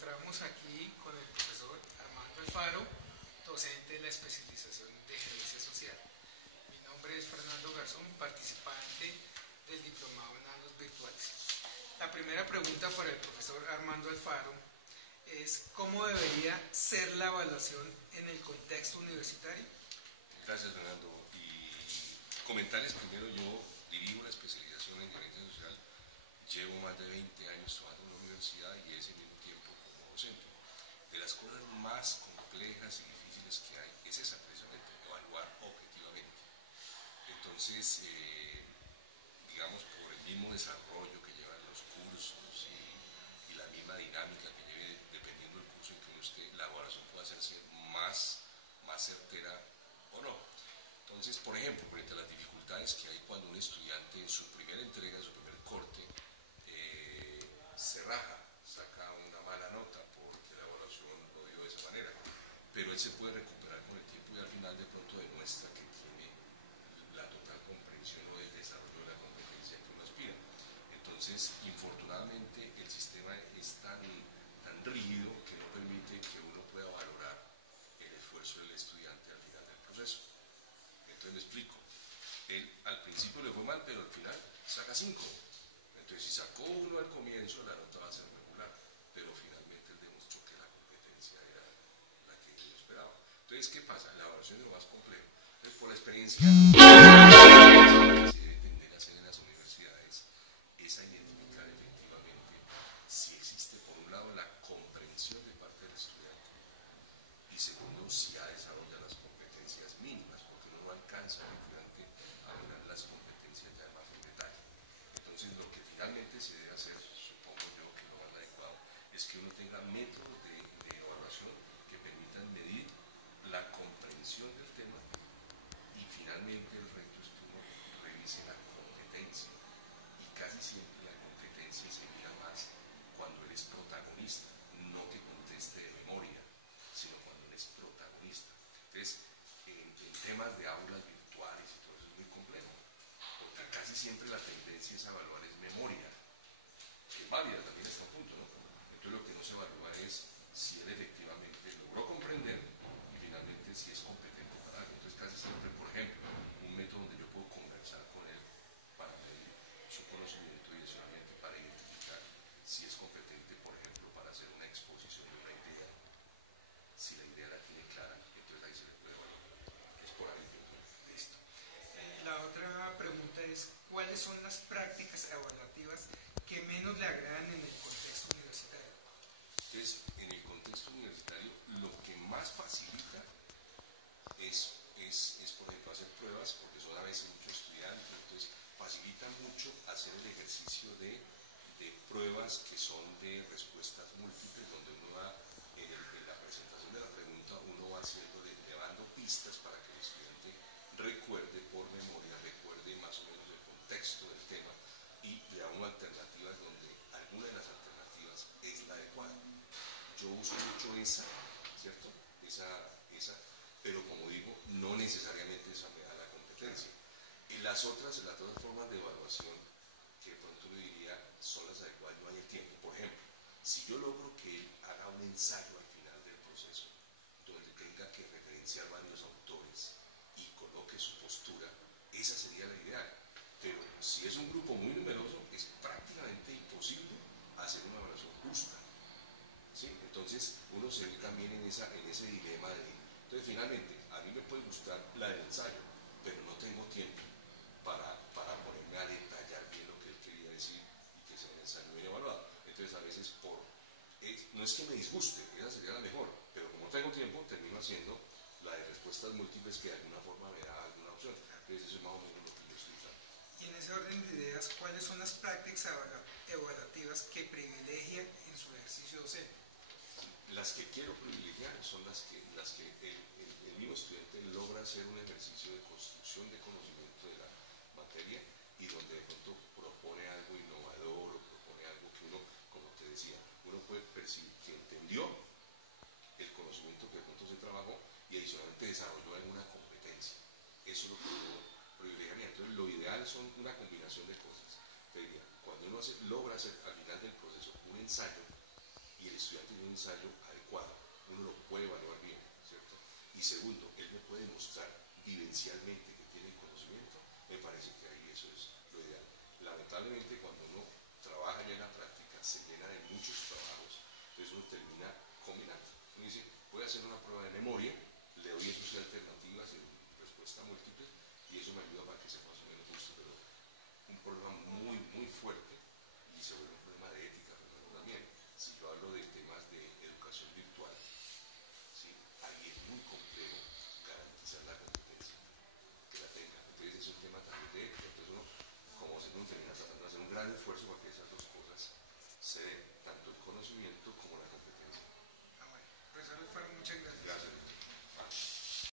encontramos aquí con el profesor Armando Alfaro, docente de la especialización de Gerencia Social. Mi nombre es Fernando Garzón, participante del diplomado en aulas virtuales. La primera pregunta para el profesor Armando Alfaro es ¿cómo debería ser la evaluación en el contexto universitario? Gracias, Fernando. Y comentarles primero, yo dirijo la especialización en Gerencia Social, llevo más de 20 años trabajando en la universidad y ese mismo tiempo como docente. De las cosas más complejas y difíciles que hay es esa, precisamente, evaluar objetivamente. Entonces, digamos, por el mismo desarrollo que llevan los cursos y la misma dinámica que lleve, dependiendo del curso en que uno esté, la evaluación puede hacerse más certera o no. Entonces, por ejemplo, frente a las dificultades que hay cuando un estudiante en su primera entrega, en su primer corte, se raja, saca una mala nota porque la evaluación lo dio de esa manera, pero él se puede recuperar con el tiempo y al final de pronto demuestra que tiene la total comprensión o el desarrollo de la competencia que uno aspira. Entonces, infortunadamente, el sistema es tan rígido que no permite que uno pueda valorar el esfuerzo del estudiante al final del proceso. Entonces me explico, él al principio le fue mal, pero al final saca 5. Entonces si sacó 1 al comienzo, la nota va a ser regular, pero finalmente él demostró que la competencia era la que él esperaba. Entonces, ¿qué pasa? La evaluación es lo más complejo. Entonces, por la experiencia que se debe tender a hacer en las universidades es a identificar efectivamente si existe, por un lado, la comprensión de parte del estudiante y segundo, si ha desarrollado las competencias mínimas, porque uno no alcanza al estudiante a mirar las competencias ya más en detalle. Entonces, lo que finalmente se debe hacer, supongo yo que lo más adecuado, es que uno tenga métodos de evaluación que permitan medir la comprensión del tema y finalmente el reto es que uno revise la competencia. Y casi siempre la competencia se mira más cuando eres protagonista, no que conteste de memoria, sino cuando eres protagonista. Entonces, en temas de aulas virtuales y todo eso es muy complejo, porque casi siempre la tendencia es a evaluar es memoria, que es válida también hasta un punto, ¿no? Entonces lo que no se evalúa es si él efectivamente logró comprender y finalmente si es competente para algo. Entonces casi siempre, por ejemplo, un método donde yo puedo conversar con él para medir su conocimiento y adicionalmente para identificar si es competente, por ejemplo, para hacer una exposición de una idea. Si la idea la tiene clara, entonces ahí se le puede evaluar. Es por ahí, listo. La otra pregunta es ¿cuáles son las prácticas evaluativas que menos le agradan en el contexto universitario? Entonces, en el contexto universitario, lo que más facilita es por ejemplo, hacer pruebas, porque son a veces muchos estudiantes, entonces facilita mucho hacer el ejercicio de pruebas que son de respuestas múltiples, donde uno va, en la presentación de la pregunta, uno va llevando pistas para que el estudiante recuerde por memoria, recuerde más o menos el contexto del tema y le da una alternativa donde alguna de las alternativas es la adecuada. Yo uso mucho esa, ¿cierto? Esa, pero como digo, no necesariamente esa me da la competencia. En las otras formas de evaluación, que de pronto yo diría son las adecuadas, no hay el tiempo. Por ejemplo, si yo logro que él haga un ensayo al final del proceso, donde tenga que referenciar varios autores y coloque su postura, esa sería la ideal. Pero si es un grupo muy numeroso, es prácticamente imposible hacer una evaluación justa. ¿Sí? Entonces uno se ve también en ese dilema de... Entonces finalmente, a mí me puede gustar la del ensayo, pero no tengo tiempo para ponerme a detallar bien lo que él quería decir y que sea un ensayo bien evaluado. Entonces a veces no es que me disguste, esa sería la mejor, pero como no tengo tiempo, termino haciendo la de respuestas múltiples que de alguna forma me da alguna opción. Entonces eso es más o menos lo que yo estoy usando. Y en ese orden de ideas, ¿cuáles son las prácticas evaluativas que privilegia en su ejercicio docente? Las que quiero privilegiar son las que el mismo estudiante logra hacer un ejercicio de construcción de conocimiento de la materia y donde de pronto propone algo innovador o propone algo que uno, como te decía, uno puede percibir que entendió el conocimiento que de pronto se trabajó y adicionalmente desarrolló alguna competencia. Eso es lo que yo privilegiaría. Entonces lo ideal son una combinación de cosas. Cuando uno logra hacer al final del proceso un ensayo y el estudiante tiene un ensayo adecuado, uno lo puede evaluar bien, ¿cierto? Y segundo, él me puede mostrar vivencialmente que tiene el conocimiento, me parece que ahí eso es lo ideal. Lamentablemente, cuando uno trabaja ya en la práctica, se llena de muchos trabajos, entonces uno termina combinando. Uno dice, voy a hacer una prueba de memoria, le doy esas alternativas en respuesta múltiple, y eso me ayuda para que sea más o menos justo, pero un problema muy, muy fuerte, y se vuelve un problema de ética, pero también, si yo hablo de temas de educación virtual, ¿sí? Ahí es muy complejo garantizar la competencia, que la tenga. Entonces es un tema también de ética. Entonces uno, como docente, termina tratando de hacer un gran esfuerzo para que esas dos cosas se den, tanto el conocimiento como la competencia. Ah, bueno. Profesor Alfaro, muchas gracias. Gracias.